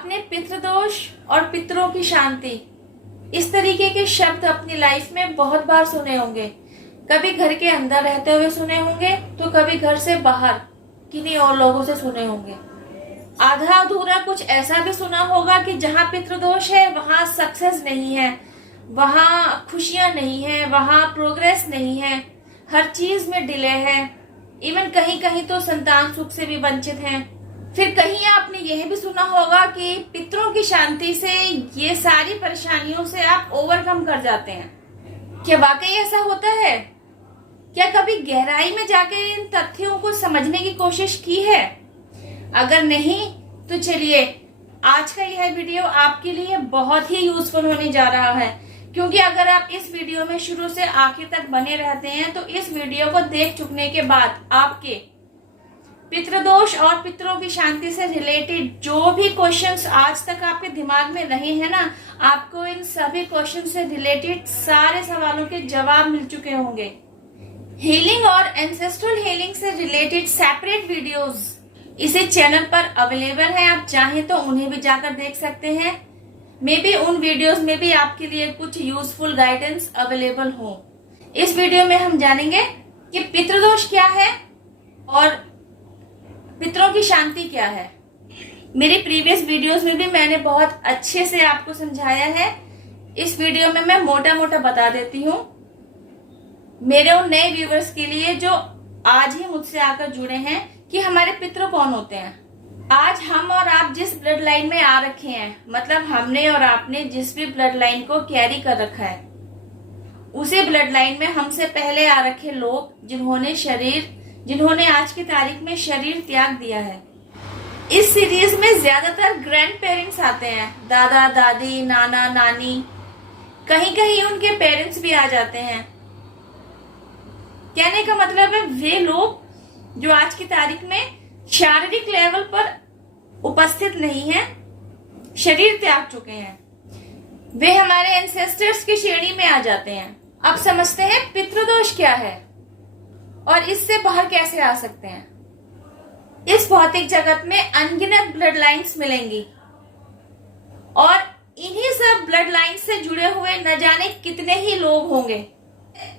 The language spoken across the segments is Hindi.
आपने पितृदोष और पितरों की शांति इस तरीके के शब्द अपनी लाइफ में बहुत बार सुने होंगे। कभी घर के अंदर रहते हुए सुने होंगे तो कभी घर से बाहर किन्हीं और लोगों से सुने होंगे। आधा अधूरा कुछ ऐसा भी सुना होगा कि जहाँ पितृदोष है वहां सक्सेस नहीं है, वहां खुशियां नहीं है, वहां प्रोग्रेस नहीं है, हर चीज में डिले है, इवन कहीं कहीं तो संतान सुख से भी वंचित हैं। फिर कहीं आपने यह भी सुना होगा कि पितरों की शांति से ये सारी परेशानियों से आप ओवरकम कर जाते हैं। क्या वाकई ऐसा होता है? क्या कभी गहराई में जाके इन तथ्यों को समझने की कोशिश की है? अगर नहीं तो चलिए आज का यह वीडियो आपके लिए बहुत ही यूजफुल होने जा रहा है, क्योंकि अगर आप इस वीडियो में शुरू से आखिर तक बने रहते हैं तो इस वीडियो को देख चुकने के बाद आपके पितृदोष और पितरों की शांति से रिलेटेड जो भी क्वेश्चंस आज तक आपके दिमाग में रहे हैं ना, आपको इन सभी क्वेश्चन से रिलेटेड सारे सवालों के जवाब मिल चुके होंगे। हीलिंग और एंसेस्ट्रल हीलिंग से रिलेटेड सेपरेट वीडियोस इसी चैनल पर अवेलेबल हैं। आप चाहें तो उन्हें भी जाकर देख सकते हैं। मे बी उन वीडियोस में भी आपके लिए कुछ यूजफुल गाइडेंस अवेलेबल हो। इस वीडियो में हम जानेंगे कि पितृदोष क्या है और पितरों की शांति क्या है। मेरी प्रीवियस वीडियोस में भी मैंने बहुत अच्छे से आपको समझाया है। इस वीडियो में मैं मोटा मोटा बता देती हूँ मेरे उन नए व्यूवर्स के लिए जो आज ही मुझसे आकर जुड़े हैं कि हमारे पितृ कौन होते हैं। आज हम और आप जिस ब्लड लाइन में आ रखे हैं, मतलब हमने और आपने जिस भी ब्लड लाइन को कैरी कर रखा है, उसी ब्लड लाइन में हमसे पहले आ रखे लोग जिन्होंने आज की तारीख में शरीर त्याग दिया है। इस सीरीज में ज्यादातर ग्रैंड पेरेंट्स आते हैं, दादा दादी, नाना नानी, कहीं कहीं उनके पेरेंट्स भी आ जाते हैं। कहने का मतलब है वे लोग जो आज की तारीख में शारीरिक लेवल पर उपस्थित नहीं हैं, शरीर त्याग चुके हैं, वे हमारे एंसेस्टर्स की श्रेणी में आ जाते हैं। अब समझते हैं पितृदोष क्या है और इससे बाहर कैसे आ सकते हैं। इस भौतिक जगत में अनगिनत ब्लड लाइन्स मिलेंगी और इन्हीं सब ब्लड लाइन से जुड़े हुए न जाने कितने ही लोग होंगे।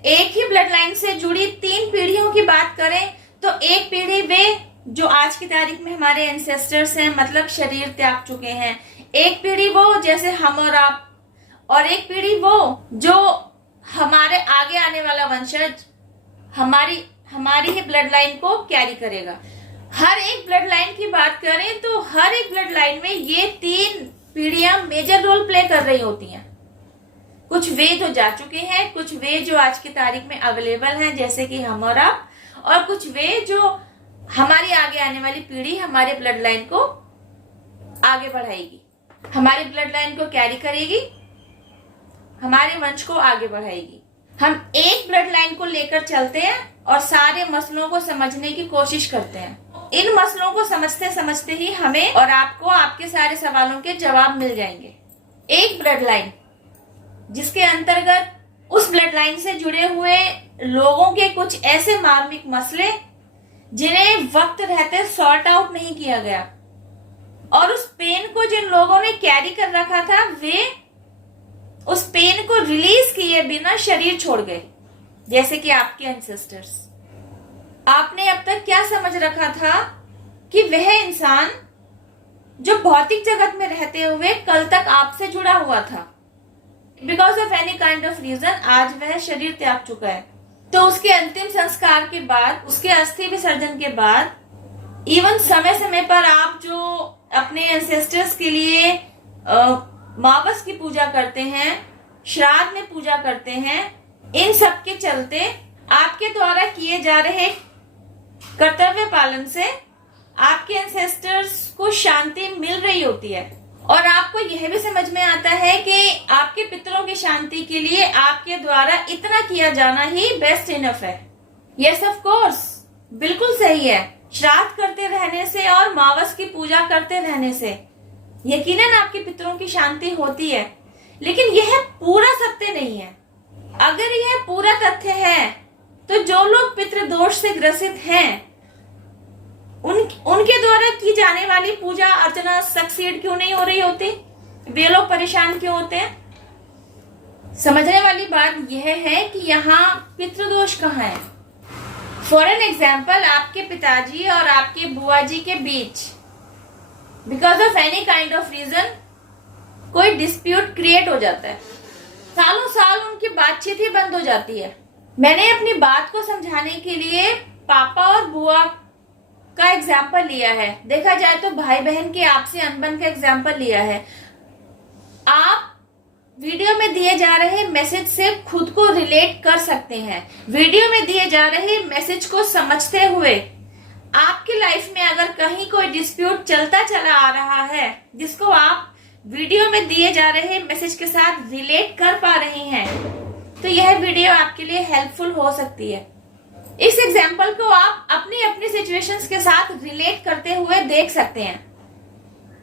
एक ही ब्लड लाइन से जुड़ी 3 पीढ़ियों की बात करें तो एक पीढ़ी वे जो आज की तारीख में हमारे एंसेस्टर्स हैं, मतलब शरीर त्याग चुके हैं। एक पीढ़ी वो जैसे हम और आप, और एक पीढ़ी वो जो हमारे आगे आने वाला वंशज हमारी ही ब्लड लाइन को कैरी करेगा। हर एक ब्लड लाइन की बात करें तो हर एक ब्लड लाइन में ये 3 पीढ़ियां मेजर रोल प्ले कर रही होती हैं। कुछ वे जो जा चुके हैं, कुछ वे जो आज की तारीख में अवेलेबल हैं जैसे कि हम और आप, और कुछ वे जो हमारी आगे आने वाली पीढ़ी हमारे ब्लड लाइन को आगे बढ़ाएगी, हमारी ब्लड लाइन को कैरी करेगी, हमारे वंश को आगे बढ़ाएगी। हम एक ब्लड लाइन को लेकर चलते हैं और सारे मसलों को समझने की कोशिश करते हैं। इन मसलों को समझते समझते ही हमें और आपको आपके सारे सवालों के जवाब मिल जाएंगे। एक ब्लड लाइन जिसके अंतर्गत उस ब्लड लाइन से जुड़े हुए लोगों के कुछ ऐसे मार्मिक मसले जिन्हें वक्त रहते सॉर्ट आउट नहीं किया गया, और उस पेन को जिन लोगों ने कैरी कर रखा था वे उस पेन को रिलीज किए बिना शरीर छोड़ गए, जैसे कि आपके एंसेस्टर्स। आपने अब तक क्या समझ रखा था कि वह इंसान जो भौतिक जगत में रहते हुए कल तक आपसे जुड़ा हुआ था, because of any kind of reason आज वह शरीर त्याग चुका है, तो उसके अंतिम संस्कार के बाद, उसके अस्थि विसर्जन के बाद, इवन समय समय पर आप जो अपने एंसेस्टर्स के लिए मावस की पूजा करते हैं, श्राद्ध में पूजा करते हैं, इन सब के चलते आपके द्वारा किए जा रहे कर्तव्य पालन से आपके एंसेस्टर्स को शांति मिल रही होती है, और आपको यह भी समझ में आता है कि आपके पितरों की शांति के लिए आपके द्वारा इतना किया जाना ही बेस्ट इनफ है। यस ऑफ कोर्स, बिल्कुल सही है। श्राद्ध करते रहने से और मावस की पूजा करते रहने से यकीनन आपके पितरों की शांति होती है, लेकिन यह पूरा सत्य नहीं है। अगर यह पूरा तथ्य है तो जो लोग पितृदोष से ग्रसित हैं उनके द्वारा की जाने वाली पूजा अर्चना सक्सीड क्यों नहीं हो रही होती? वे लोग परेशान क्यों होते हैं? समझने वाली बात यह है कि यहाँ पितृदोष कहाँ है। फॉर एन एग्जाम्पल, आपके पिताजी और आपके बुआ जी के बीच because of any kind of reason कोई डिस्प्यूट क्रिएट हो जाता है, सालों साल उनकी बातचीत ही बंद हो जाती है। मैंने अपनी बात को समझाने के लिए पापा और बुआ का एग्जाम्पल लिया है, देखा जाए तो भाई बहन के आपसी अनबन का एग्जाम्पल लिया है। आप वीडियो में दिए जा रहे मैसेज से खुद को रिलेट कर सकते हैं। वीडियो में दिए जा रहे मैसेज को समझते हुए आपकी लाइफ में अगर कहीं कोई डिस्प्यूट चलता चला आ रहा है जिसको आप वीडियो में दिए जा रहे मैसेज के साथ रिलेट कर पा रहे हैं, तो यह वीडियो आपके लिए हेल्पफुल हो सकती है। इस एग्जाम्पल को आप अपनी अपनी सिचुएशंस के साथ रिलेट करते हुए देख सकते हैं।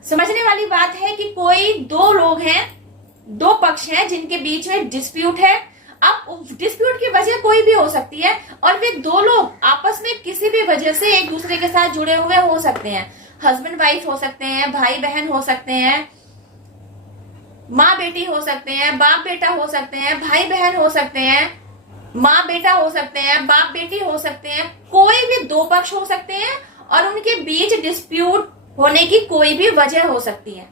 समझने वाली बात है कि कोई दो लोग हैं, दो पक्ष हैं जिनके बीच में डिस्प्यूट है। अब डिस्प्यूट की वजह कोई भी हो सकती है और वे दो लोग आपस में किसी भी वजह से एक दूसरे के साथ जुड़े हुए हो सकते हैं। हस्बैंड वाइफ हो सकते हैं, भाई बहन हो सकते हैं, माँ बेटी हो सकते हैं, बाप बेटा हो सकते हैं, भाई बहन हो सकते हैं, माँ बेटा हो सकते हैं, बाप बेटी हो सकते हैं। कोई भी दो पक्ष हो सकते हैं और उनके बीच डिस्प्यूट होने की कोई भी वजह हो सकती है।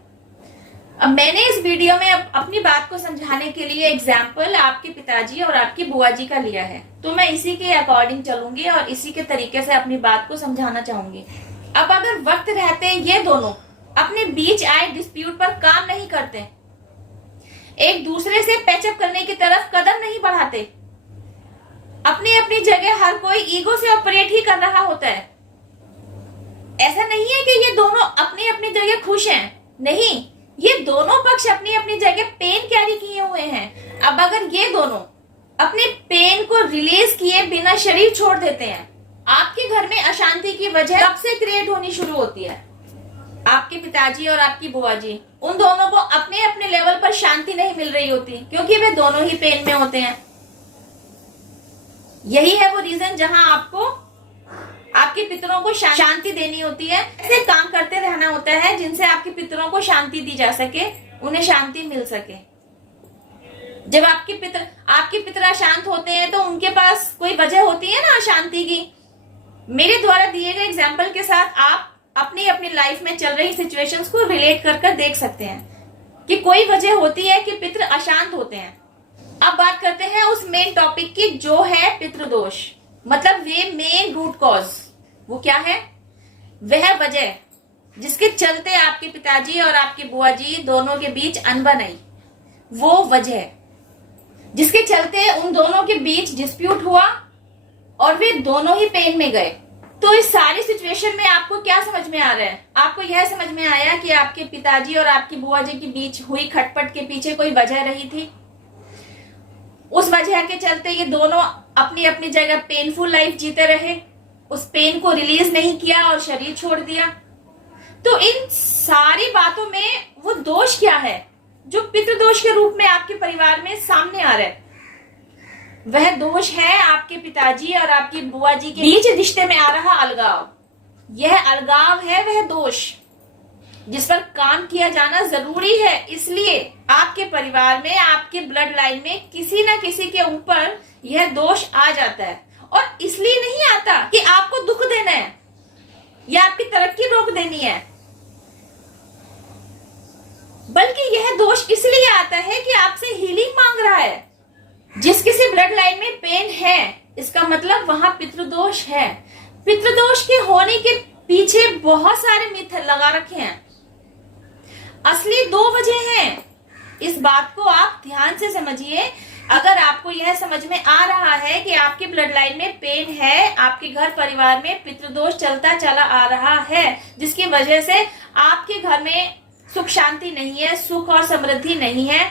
अब मैंने इस वीडियो में अपनी बात को समझाने के लिए एग्जाम्पल आपके पिताजी और आपकी बुआ जी का लिया है, तो मैं इसी के अकॉर्डिंग चलूंगी और इसी के तरीके से अपनी बात को समझाना चाहूंगी। अब अगर वक्त रहते ये दोनों अपने बीच आए डिस्प्यूट पर काम नहीं करते, एक दूसरे से पैचअप करने की तरफ कदम नहीं बढ़ाते, अपनी अपनी जगह हर कोई ईगो से ऑपरेट ही कर रहा होता है। ऐसा नहीं है कि ये दोनों अपनी अपनी जगह खुश हैं, नहीं, ये दोनों पक्ष अपनी अपनी जगह पेन कैरी किए हुए हैं। अब अगर ये दोनों अपने पेन को रिलीज किए बिना शरीर छोड़ देते हैं, आपके घर में अशांति की वजह कब से क्रिएट होनी शुरू होती है? आपके पिताजी और आपकी बुआ जी, उन दोनों को अपने अपने लेवल पर शांति नहीं मिल रही होती क्योंकि वे दोनों ही पेन में होते हैं। यही है वो रीजन जहां आपको आपके पितरों को शांति देनी होती है। ऐसे काम करते रहना होता है जिनसे आपके पितरों को शांति दी जा सके, उन्हें शांति मिल सके। जब आपके पितर अशांत होते हैं तो उनके पास कोई वजह होती है ना अशांति की। मेरे द्वारा दिए गए एग्जाम्पल के साथ आप अपनी अपनी लाइफ में चल रही सिचुएशंस को रिलेट कर देख सकते हैं कि कोई वजह होती है कि पितर अशांत होते हैं। अब बात करते हैं उस मेन टॉपिक की जो है पितृदोष, मतलब वे मेन रूट कॉज। वो क्या है? वह वजह जिसके चलते आपके पिताजी और आपकी बुआ जी दोनों के बीच अनबन आई, वो वजह जिसके चलते उन दोनों के बीच डिस्प्यूट हुआ और वे दोनों ही पेन में गए। तो इस सारी सिचुएशन में आपको क्या समझ में आ रहा है? आपको यह समझ में आया कि आपके पिताजी और आपकी बुआ जी के बीच हुई खटपट के पीछे कोई वजह रही थी। उस वजह के चलते ये दोनों अपनी अपनी जगह पेनफुल लाइफ जीते रहे, उस पेन को रिलीज नहीं किया और शरीर छोड़ दिया। तो इन सारी बातों में वो दोष क्या है जो पितृदोष के रूप में आपके परिवार में सामने आ रहा है? वह दोष है आपके पिताजी और आपकी बुआ जी के बीच रिश्ते में आ रहा अलगाव। यह अलगाव है वह दोष जिस पर काम किया जाना जरूरी है। इसलिए आपके परिवार में, आपके ब्लड लाइन में किसी ना किसी के ऊपर यह दोष आ जाता है। और इसलिए नहीं आता कि आपको दुख देना है या आपकी तरक्की रोक देनी है, बल्कि यह दोष इसलिए आता है कि आपसे हीलिंग मांग रहा है। जिस किसी ब्लड लाइन में पेन है, इसका मतलब वहां पितृदोष है। पितृदोष के होने के पीछे बहुत सारे मिथ लगा रखे हैं। असली दो वजह हैं। इस बात को आप ध्यान से समझिए। अगर आपको यह समझ में आ रहा है कि आपकी ब्लड लाइन में पेन है, आपके घर परिवार में पितृदोष चलता चला आ रहा है, जिसकी वजह से आपके घर में सुख शांति नहीं है, सुख और समृद्धि नहीं है,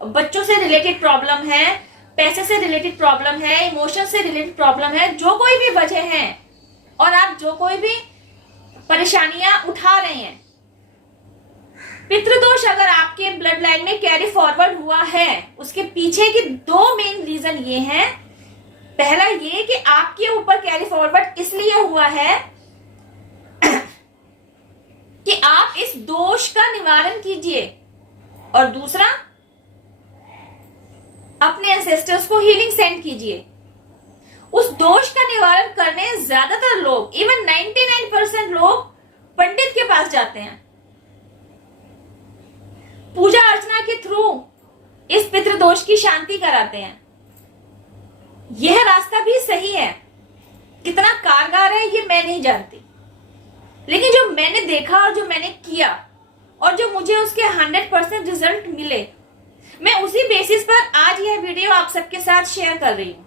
बच्चों से रिलेटेड प्रॉब्लम है, पैसे से रिलेटेड प्रॉब्लम है, इमोशन से रिलेटेड प्रॉब्लम है, जो कोई भी वजह है और आप जो कोई भी परेशानियां उठा रहे हैं, पितृदोष अगर आपके ब्लड लाइन में कैरी फॉरवर्ड हुआ है, उसके पीछे के दो मेन रीजन ये हैं। पहला ये कि आपके ऊपर कैरी फॉरवर्ड इसलिए हुआ है दोष का निवारण कीजिए, और दूसरा अपने एंसेस्टर्स को हीलिंग सेंड कीजिए। उस दोष का निवारण करने ज्यादातर लोग, इवन 99% लोग पंडित के पास जाते हैं, पूजा अर्चना के थ्रू इस पितृदोष की शांति कराते हैं। यह रास्ता भी सही है, कितना कारगर है ये मैं नहीं जानती, लेकिन जो मैंने देखा और जो मैंने किया और जो मुझे उसके 100% रिजल्ट मिले, मैं उसी बेसिस पर आज यह वीडियो आप सबके साथ शेयर कर रही हूँ।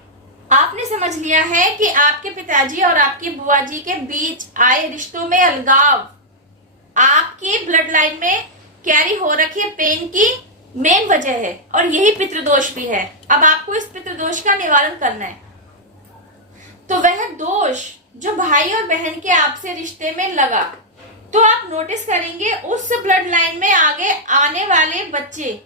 आपने समझ लिया है कि आपके पिताजी और आपकी बुआ जी के बीच आए रिश्तों में अलगाव आपकी ब्लड लाइन में कैरी हो रखी पेन की मेन वजह है, और यही पितृदोष भी है। अब आपको इस पितृदोष का निवारण करना है। तो वह दोष जो भाई और बहन के आपसे रिश्ते में लगा, तो आप नोटिस करेंगे उस ब्लड लाइन में आगे आने वाले बच्चे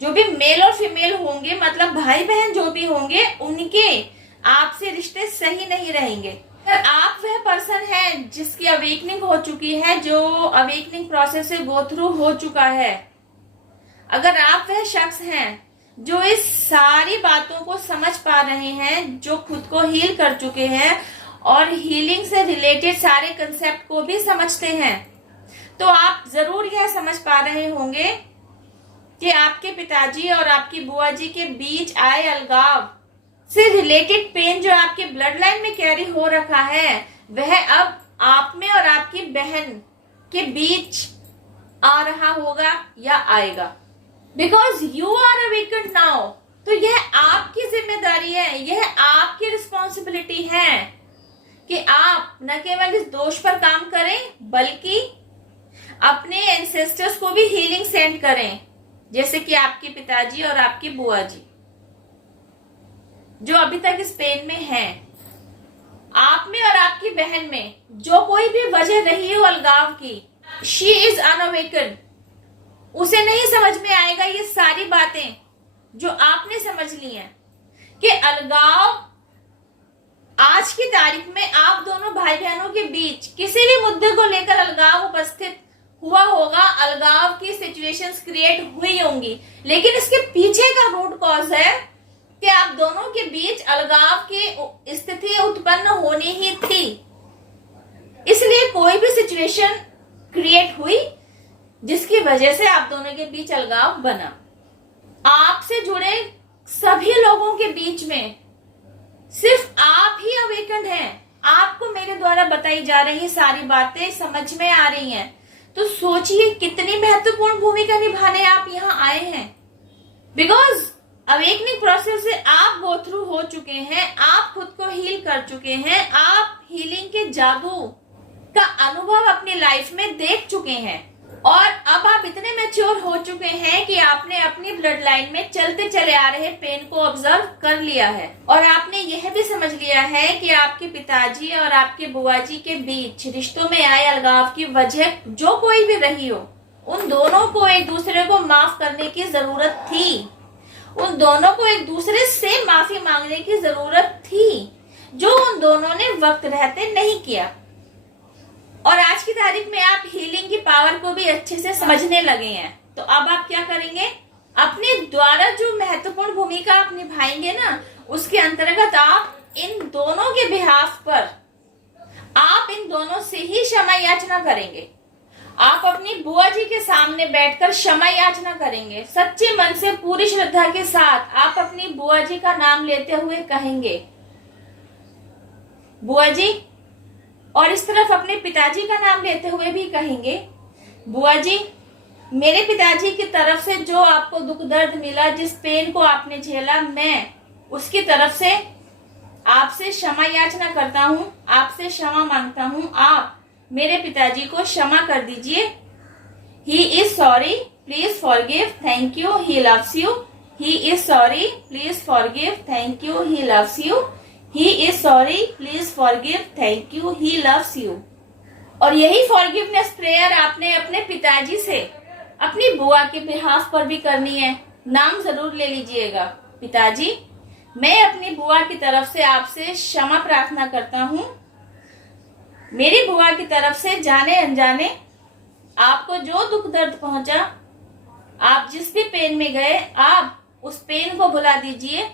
जो भी मेल और फीमेल होंगे, मतलब भाई बहन जो भी होंगे, उनके आपसे रिश्ते सही नहीं रहेंगे। अगर आप वह पर्सन है जिसकी अवेकनिंग हो चुकी है, जो अवेकनिंग प्रोसेस से गो थ्रू हो चुका है, अगर आप वह शख्स हैं जो इस सारी बातों को समझ पा रहे हैं, जो खुद को हील कर चुके हैं और हीलिंग से रिलेटेड सारे कंसेप्ट को भी समझते हैं, तो आप जरूर यह समझ पा रहे होंगे कि आपके पिताजी और आपकी बुआ जी के बीच आए अलगाव से रिलेटेड पेन जो आपके ब्लड लाइन में कैरी हो रखा है, वह अब आप में और आपकी बहन के बीच आ रहा होगा या आएगा। Because you are awakened now, तो यह आपकी जिम्मेदारी है, यह आपकी रिस्पॉन्सिबिलिटी है कि आप न केवल इस दोष पर काम करें, बल्कि अपने एंसेस्टर्स को भी हीलिंग सेंड करें, जैसे कि आपके पिताजी और आपकी बुआ जी जो अभी तक इस पेन में हैं। आप में और आपकी बहन में जो कोई भी वजह रही हो अलगाव की, शी इज अनअवेकन्ड, उसे नहीं समझ में आएगा ये सारी बातें जो आपने समझ ली हैं कि अलगाव आज की तारीख में आप दोनों भाई बहनों के बीच किसी भी मुद्दे को लेकर अलगाव उपस्थित हुआ होगा, अलगाव की सिचुएशंस क्रिएट हुई होंगी, लेकिन इसके पीछे का रूट कॉज है कि आप दोनों के बीच अलगाव की स्थिति उत्पन्न होनी ही थी। इसलिए कोई भी सिचुएशन क्रिएट हुई जिसकी वजह से आप दोनों के बीच अलगाव बना। आपसे जुड़े सभी लोगों के बीच में सिर्फ आप ही अवेकन्ड हैं। आपको मेरे द्वारा बताई जा रही सारी बातें समझ में आ रही हैं, तो सोचिए कितनी महत्वपूर्ण भूमिका निभाने आप यहाँ आए हैं। बिकॉज अवेकनिंग प्रोसेस से आप गो थ्रू हो चुके हैं, आप खुद को हील कर चुके हैं, आप हीलिंग के जादू का अनुभव अपनी लाइफ में देख चुके हैं, और अब आप इतने मैच्योर हो चुके हैं कि आपने अपनी ब्लड लाइन में चलते चले आ रहे पेन को ऑब्जर्व कर लिया है, और आपने यह भी समझ लिया है कि आपके पिताजी और आपके बुआ जी के बीच रिश्तों में आए अलगाव की वजह जो कोई भी रही हो, उन दोनों को एक दूसरे को माफ करने की जरूरत थी, उन दोनों को एक दूसरे से माफी मांगने की जरूरत थी, जो उन दोनों ने वक्त रहते नहीं किया। और आज की तारीख में आप हीलिंग की पावर को भी अच्छे से समझने लगे हैं। तो अब आप क्या करेंगे, अपने द्वारा जो महत्वपूर्ण भूमिका आप निभाएंगे ना, उसके अंतर्गत आप इन दोनों के बिहाफ पर आप इन दोनों से ही क्षमा याचना करेंगे। आप अपनी बुआ जी के सामने बैठकर क्षमा याचना करेंगे, सच्चे मन से पूरी श्रद्धा के साथ आप अपनी बुआ जी का नाम लेते हुए कहेंगे बुआ जी, और इस तरफ अपने पिताजी का नाम लेते हुए भी कहेंगे बुआ जी, मेरे पिताजी की तरफ से जो आपको दुख दर्द मिला, जिस पेन को आपने झेला, मैं उसकी तरफ से आपसे क्षमा याचना करता हूँ, आपसे क्षमा मांगता हूँ। आप मेरे पिताजी को क्षमा कर दीजिए। He is sorry, please forgive, thank you, he loves you. He is sorry, please forgive, thank you, he loves you. He is sorry, please forgive, thank you, he loves you. और यही फॉरगिवनेस प्रेयर आपने अपने पिताजी से अपनी बुआ के बिहाफ पर भी करनी है। नाम जरूर ले लीजिएगा, पिताजी मैं अपनी बुआ की तरफ से आपसे क्षमा प्रार्थना करता हूँ। मेरी बुआ की तरफ से जाने अनजाने आपको जो दुख दर्द पहुंचा, आप जिस भी पेन में गए, आप उस पेन को भुला दीजिए।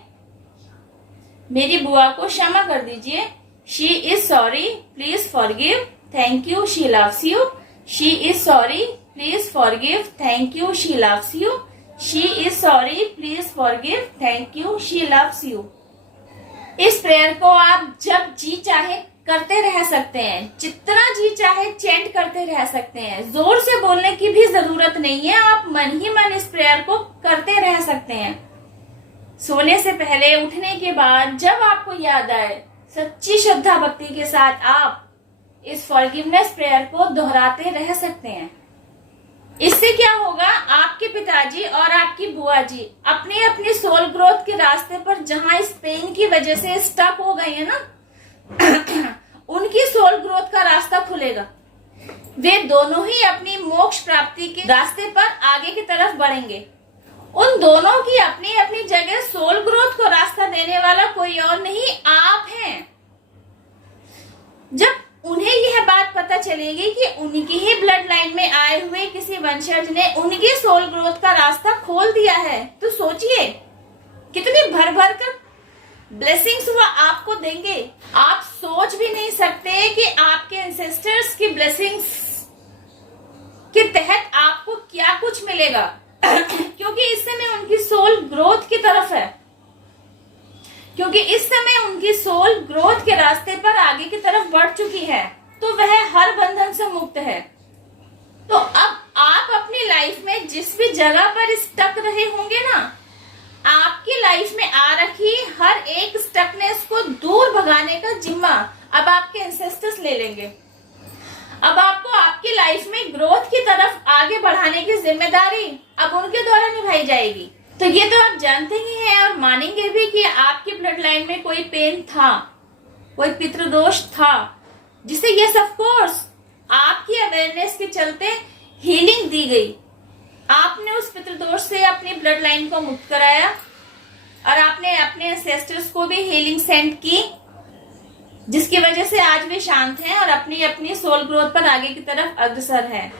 मेरी बुआ को क्षमा कर दीजिए। She is sorry, please forgive, thank you, she loves you. She is sorry, please forgive, thank you, she loves you. She is sorry, please forgive, thank you, she loves you. इस प्रेयर को आप जब जी चाहे करते रह सकते हैं, जितना जी चाहे चैंट करते रह सकते हैं। जोर से बोलने की भी जरूरत नहीं है, आप मन ही मन इस प्रेयर को करते रह सकते हैं। सोने से पहले, उठने के बाद, जब आपको याद आए, सच्ची श्रद्धा भक्ति के साथ आप इस फॉरगिवनेस प्रेयर को दोहराते रह सकते हैं। इससे क्या होगा, आपके पिताजी और आपकी बुआ जी अपने अपने सोल ग्रोथ के रास्ते पर, जहां इस पेन की वजह से स्टक हो गए हैं ना, उनकी सोल ग्रोथ का रास्ता खुलेगा। वे दोनों ही अपनी मोक्ष प्राप्ति के रास्ते पर आगे की तरफ बढ़ेंगे। उन दोनों की अपनी अपनी जगह सोल ग्रोथ को रास्ता देने वाला कोई और नहीं, आप हैं। जब उन्हें यह बात पता चलेगी कि उनकी ही ब्लड लाइन में आए हुए किसी वंशज ने उनकी सोल ग्रोथ का रास्ता खोल दिया है, तो सोचिए कितनी भर भर कर ब्लेसिंग्स वो आपको देंगे। आप सोच भी नहीं सकते कि आपके एंसेस्टर्स की ब्लेसिंग्स के तहत आपको क्या कुछ मिलेगा क्योंकि इस समय उनकी सोल ग्रोथ की तरफ है, क्योंकि इस समय उनकी सोल ग्रोथ के रास्ते पर आगे की तरफ बढ़ चुकी है, तो वह हर बंधन से मुक्त है। तो अब आप अपनी लाइफ में जिस भी जगह पर स्टक रहे होंगे ना, आपकी लाइफ में आ रखी हर एक स्टकनेस को दूर भगाने का जिम्मा अब आपके एंसेस्टर्स ले लेंगे। अब आपको आपकी लाइफ में ग्रोथ की तरफ आगे बढ़ाने की जिम्मेदारी अब उनके द्वारा निभाई जाएगी। तो ये तो आप जानते ही हैं और मानेंगे भी कि आपकी ब्लड लाइन में कोई पेन था, कोई पितृदोष था, जिसे यस ऑफ कोर्स आपकी अवेयरनेस के चलते हीलिंग दी गई। आपने उस पितृदोष से अपनी ब्लड लाइन को मुक्त कराया और आपने अपने एंसेस्टर्स को भी हीलिंग सेंड की, जिसकी वजह से आज वे शांत हैं और अपनी अपनी सोल ग्रोथ पर आगे की तरफ अग्रसर हैं।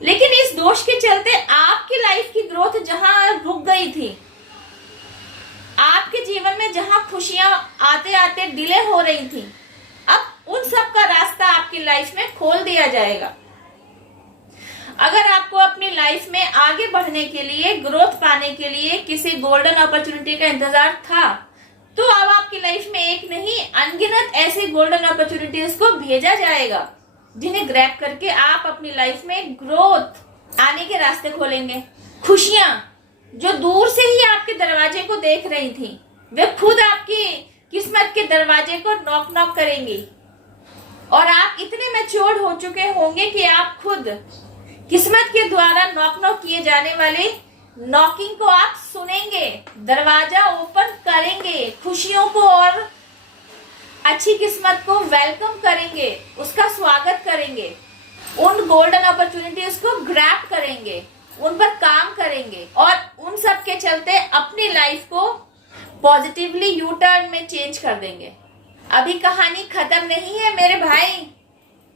लेकिन इस दोष के चलते आपकी लाइफ की ग्रोथ जहां रुक गई थी, आपके जीवन में जहां खुशियां आते आते डिले हो रही थी, अब उन सब का रास्ता आपकी लाइफ में खोल दिया जाएगा। अगर आपको अपनी लाइफ में आगे बढ़ने के लिए, ग्रोथ पाने के लिए किसी गोल्डन अपॉर्चुनिटी का इंतजार था, तो अब आपकी लाइफ में एक नहीं अनगिनत ऐसी गोल्डन अपॉर्चुनिटीज को भेजा जाएगा, जिन्हें ग्रैब करके आप अपनी लाइफ में ग्रोथ आने के रास्ते खोलेंगे। खुशियां जो दूर से ही आपके दरवाजे को देख रही थी, वे खुद आपकी किस्मत के दरवाजे को नॉक नॉक करेंगी। और आप इतने मैच्योर्ड हो चुके होंगे कि आप खुद किस्मत के द्वारा नॉक नॉक किए जाने वाले नॉकिंग को आप सुनेंगे, दरवाजा ओपन करेंगे, खुशियों को और अच्छी किस्मत को वेलकम करेंगे, उसका स्वागत करेंगे, उन गोल्डन अपॉर्चुनिटीज को ग्रैब करेंगे, उन पर काम करेंगे और उन सब के चलते अपनी लाइफ को पॉजिटिवली यू टर्न में चेंज कर देंगे। अभी कहानी खत्म नहीं है मेरे भाई,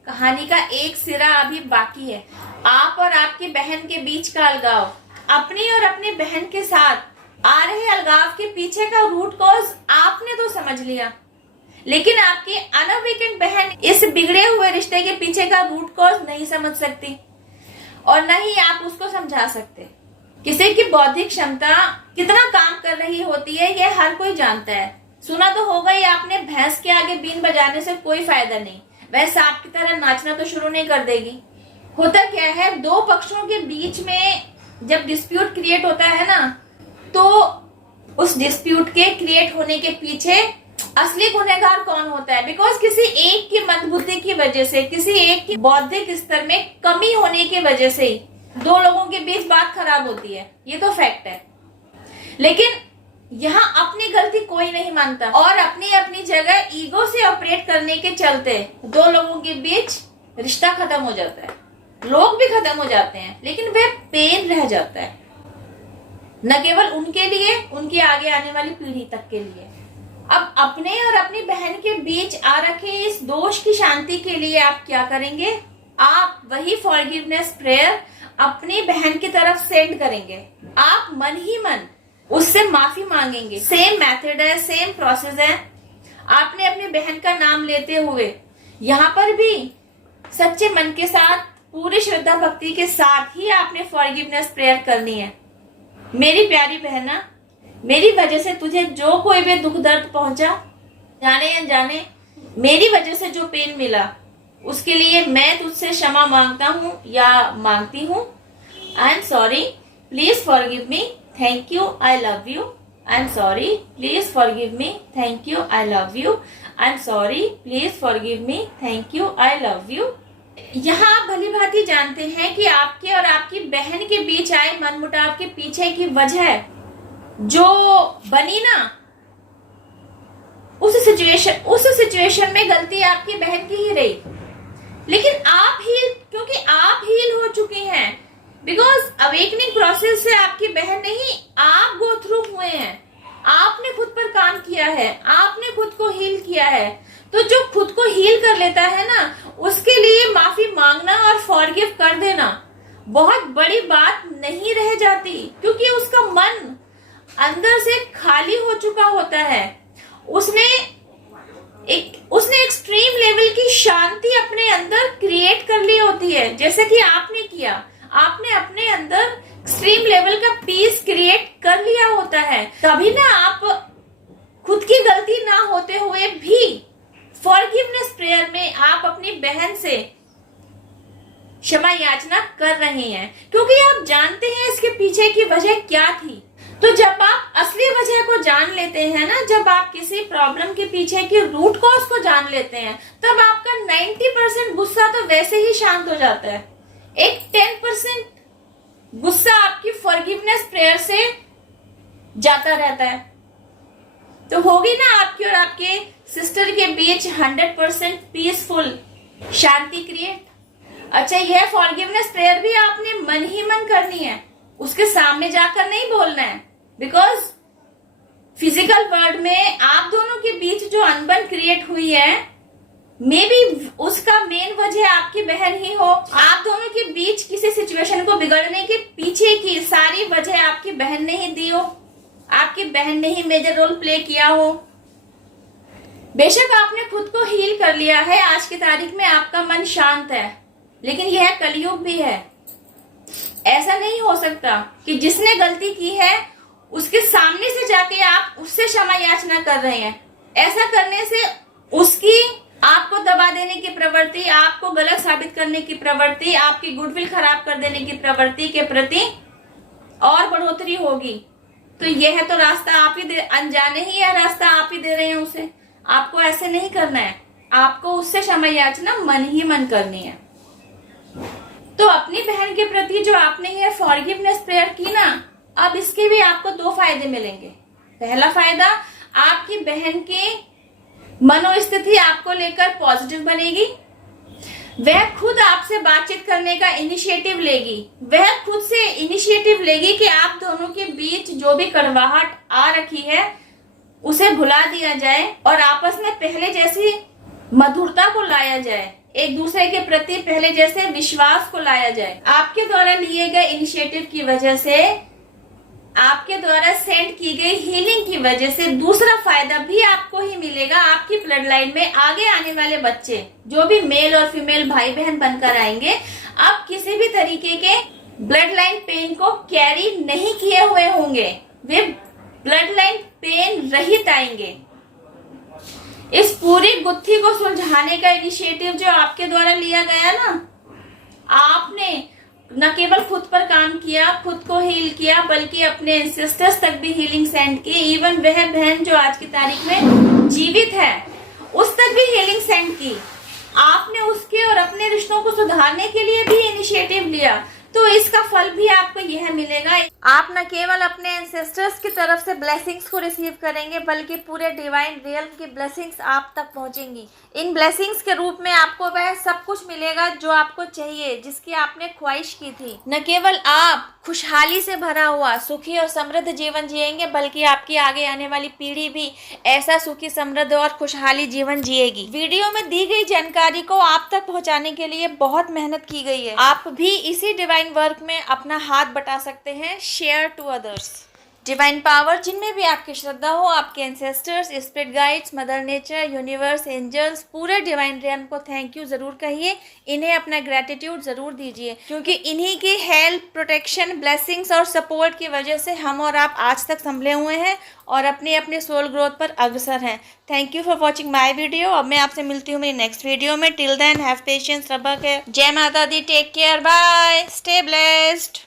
कहानी का एक सिरा अभी बाकी है। आप और आपकी बहन के बीच का अलगाव, अपनी और अपनी बहन के साथ आ रहे अलगाव के पीछे का रूट कॉज आपने तो समझ लिया, लेकिन आपकी अनअवेकेंड बहन इस बिगड़े हुए रिश्ते के पीछे का रूट कॉज नहीं समझ सकती और न ही आप उसको समझा सकते। किसी की बौद्धिक क्षमता कितना काम कर रही होती है यह हर कोई जानता है। सुना तो होगा ही आपने, भैंस के आगे बीन बजाने से कोई फायदा नहीं, वह सांप की तरह नाचना तो शुरू नहीं कर देगी। होता क्या है, दो पक्षों के बीच में जब डिस्प्यूट क्रिएट होता है ना, तो उस डिस्प्यूट के क्रिएट होने के पीछे असली गुनहगार कौन होता है? बिकॉज किसी एक की मंदबुद्धि की वजह से, किसी एक की बौद्धिक स्तर में कमी होने की वजह से ही दो लोगों के बीच बात खराब होती है, ये तो फैक्ट है। लेकिन यहाँ अपनी गलती कोई नहीं मानता और अपनी अपनी जगह ईगो से ऑपरेट करने के चलते दो लोगों के बीच रिश्ता खत्म हो जाता है, लोग भी खत्म हो जाते हैं, लेकिन वह पेन रह जाता है, न केवल उनके लिए, उनकी आगे आने वाली पीढ़ी तक के लिए। अब अपने और अपनी बहन के बीच आ रखे इस दोष की शांति के लिए आप क्या करेंगे? आप वही वही फॉरगिवनेस प्रेयर अपनी बहन की तरफ सेंड करेंगे। आप मन ही मन उससे माफी मांगेंगे। सेम मेथड है, सेम प्रोसेस है। आपने अपनी बहन का नाम लेते हुए यहाँ पर भी सच्चे मन के साथ, पूरी श्रद्धा भक्ति के साथ ही आपने फॉरगिवनेस प्रेयर करनी है। मेरी प्यारी बहना, मेरी वजह से तुझे जो कोई भी दुख दर्द पहुंचा, जाने या जाने मेरी वजह से जो पेन मिला, उसके लिए मैं तुझसे क्षमा मांगता हूँ या मांगती हूँ। I am sorry, please forgive me, thank you, I love you. I am sorry, please forgive me, thank you, I love you. I am sorry, please forgive me, thank you, I love you. यहाँ आप भली भांति जानते हैं कि आपके और आपकी बहन के बीच आए मनमुटाव के पीछे की वजह जो बनी ना, उस सिचुएशन में गलती आपकी बहन की ही रही। लेकिन क्योंकि आप हील हो चुके हैं, बिकॉज अवेकनिंग प्रोसेस से आपकी बहन नहीं, आप गो थ्रू हुए हैं। आपने खुद पर काम किया है, आपने खुद को हील किया है। तो जो खुद को हील कर लेता है ना, उसके लिए माफी मांगना और फॉरगिव कर देना बहुत बड़ी बात नहीं रह जाती, क्योंकि उसका मन अंदर से खाली हो चुका होता है। उसने एक्सट्रीम लेवल की शांति अपने अंदर क्रिएट कर ली होती है, जैसे कि आपने किया। आपने अपने अंदर एक्सट्रीम लेवल का पीस क्रिएट कर लिया होता है। तभी ना आप खुद की गलती ना होते हुए भी फॉरगिवनेस प्रेयर में आप अपनी बहन से क्षमा याचना कर रहे हैं, क्योंकि आप जानते हैं इसके पीछे की वजह क्या थी। तो जब आप असली वजह को जान लेते हैं ना, जब आप किसी प्रॉब्लम के पीछे की रूट कॉज को जान लेते हैं, तब आपका 90% गुस्सा तो वैसे ही शांत हो जाता है। एक 10% गुस्सा आपकी फॉरगिवनेस प्रेयर से जाता रहता है। तो होगी ना आपकी और आपके सिस्टर के बीच 100% पीसफुल शांति क्रिएट। अच्छा, यह फॉरगिवनेस प्रेयर भी आपने मन ही मन करनी है, उसके सामने जाकर नहीं बोलना है। बिकॉज फिजिकल वर्ल्ड में आप दोनों के बीच जो अनबन क्रिएट हुई है, मे बी उसका मेन वजह आपकी बहन ही हो। आप दोनों के बीच किसी सिचुएशन को बिगड़ने के पीछे की सारी वजह आपकी बहन ने ही दी हो, आपकी बहन ने ही मेजर रोल प्ले किया हो। बेशक आपने खुद को हील कर लिया है, आज की तारीख में आपका मन शांत है, लेकिन यह कलयुग भी है। ऐसा नहीं हो सकता कि जिसने गलती की है उसके सामने से जाके आप उससे क्षमा याचना कर रहे हैं। ऐसा करने से उसकी आपको दबा देने की प्रवृत्ति, आपको गलत साबित करने की प्रवृत्ति, आपकी गुडविल खराब कर देने की प्रवृत्ति के प्रति और बढ़ोतरी होगी। तो यह तो रास्ता आप ही अनजाने ही यह रास्ता आप ही दे रहे हैं उसे। आपको ऐसे नहीं करना है, आपको उससे क्षमा याचना मन ही मन करनी है। तो अपनी बहन के प्रति जो आपने ये फॉरगिवनेस प्रेयर की ना, अब इसके भी आपको 2 फायदे मिलेंगे। पहला फायदा, आपकी बहन की मनोस्थिति आपको लेकर पॉजिटिव बनेगी। वह खुद आपसे बातचीत करने का इनिशिएटिव लेगी। वह खुद से इनिशिएटिव लेगी कि आप दोनों के बीच जो भी कड़वाहट आ रखी है उसे भुला दिया जाए और आपस में पहले जैसी मधुरता को लाया जाए, एक दूसरे के प्रति पहले जैसे विश्वास को लाया जाए। आपके द्वारा लिए गए इनिशिएटिव की वजह से, आपके द्वारा सेंड की गई हीलिंग की वजह से दूसरा फायदा भी आपको ही मिलेगा। आपकी ब्लड लाइन में आगे आने वाले बच्चे जो भी मेल और फीमेल भाई बहन बनकर आएंगे, अब किसी भी तरीके के ब्लड लाइन पेन को कैरी नहीं किए हुए होंगे। वे ब्लड लाइन पेन रहित आएंगे। इस पूरी गुत्थी को सुलझाने का इनिशिएटिव जो आपके द्वारा लिया गया ना, आपने न केवल खुद पर काम किया, खुद को हील किया, बल्कि अपने एंसेस्टर्स तक भी हीलिंग सेंड की। इवन वह बहन जो आज की तारीख में जीवित है, उस तक भी हीलिंग सेंड की। आपने उसके और अपने रिश्तों को सुधारने के लिए भी इनिशिएटिव लिया। तो इसका फल भी आपको यह मिलेगा। आप न केवल अपने एंसेस्टर्स की तरफ से ब्लेसिंग्स को रिसीव करेंगे, बल्कि पूरे डिवाइन रियल्म की ब्लेसिंग्स आप तक पहुंचेंगी। इन ब्लेसिंग्स के रूप में आपको वह सब कुछ मिलेगा जो आपको चाहिए, जिसकी आपने ख्वाहिश की थी। न केवल आप खुशहाली से भरा हुआ सुखी और समृद्ध जीवन जिएंगे, बल्कि आपकी आगे आने वाली पीढ़ी भी ऐसा सुखी, समृद्ध और खुशहाली जीवन जिएगी। वीडियो में दी गई जानकारी को आप तक पहुंचाने के लिए बहुत मेहनत की गई है। आप भी इसी डिवाइन वर्क में अपना हाथ बटा सकते हैं। Share to others. Divine power जिनमें भी आपकी श्रद्धा हो, आपके ancestors, spirit guides, mother nature, universe, angels, पूरे डिवाइन रियल्म को थैंक यू जरूर कहिए। इन्हें अपना ग्रेटिट्यूड जरूर दीजिए, क्योंकि इन्हीं की हेल्प, प्रोटेक्शन, ब्लेसिंग्स और सपोर्ट की वजह से हम और आप आज तक संभले हुए हैं और अपने अपने सोल ग्रोथ पर अग्रसर हैं। Thank you for watching my video. अब मैं आपसे मिलती हूँ मेरी नेक्स्ट वीडियो में। टिल देन हैव पेशेंस, रब है। जय Mata Di, take care, bye, stay blessed.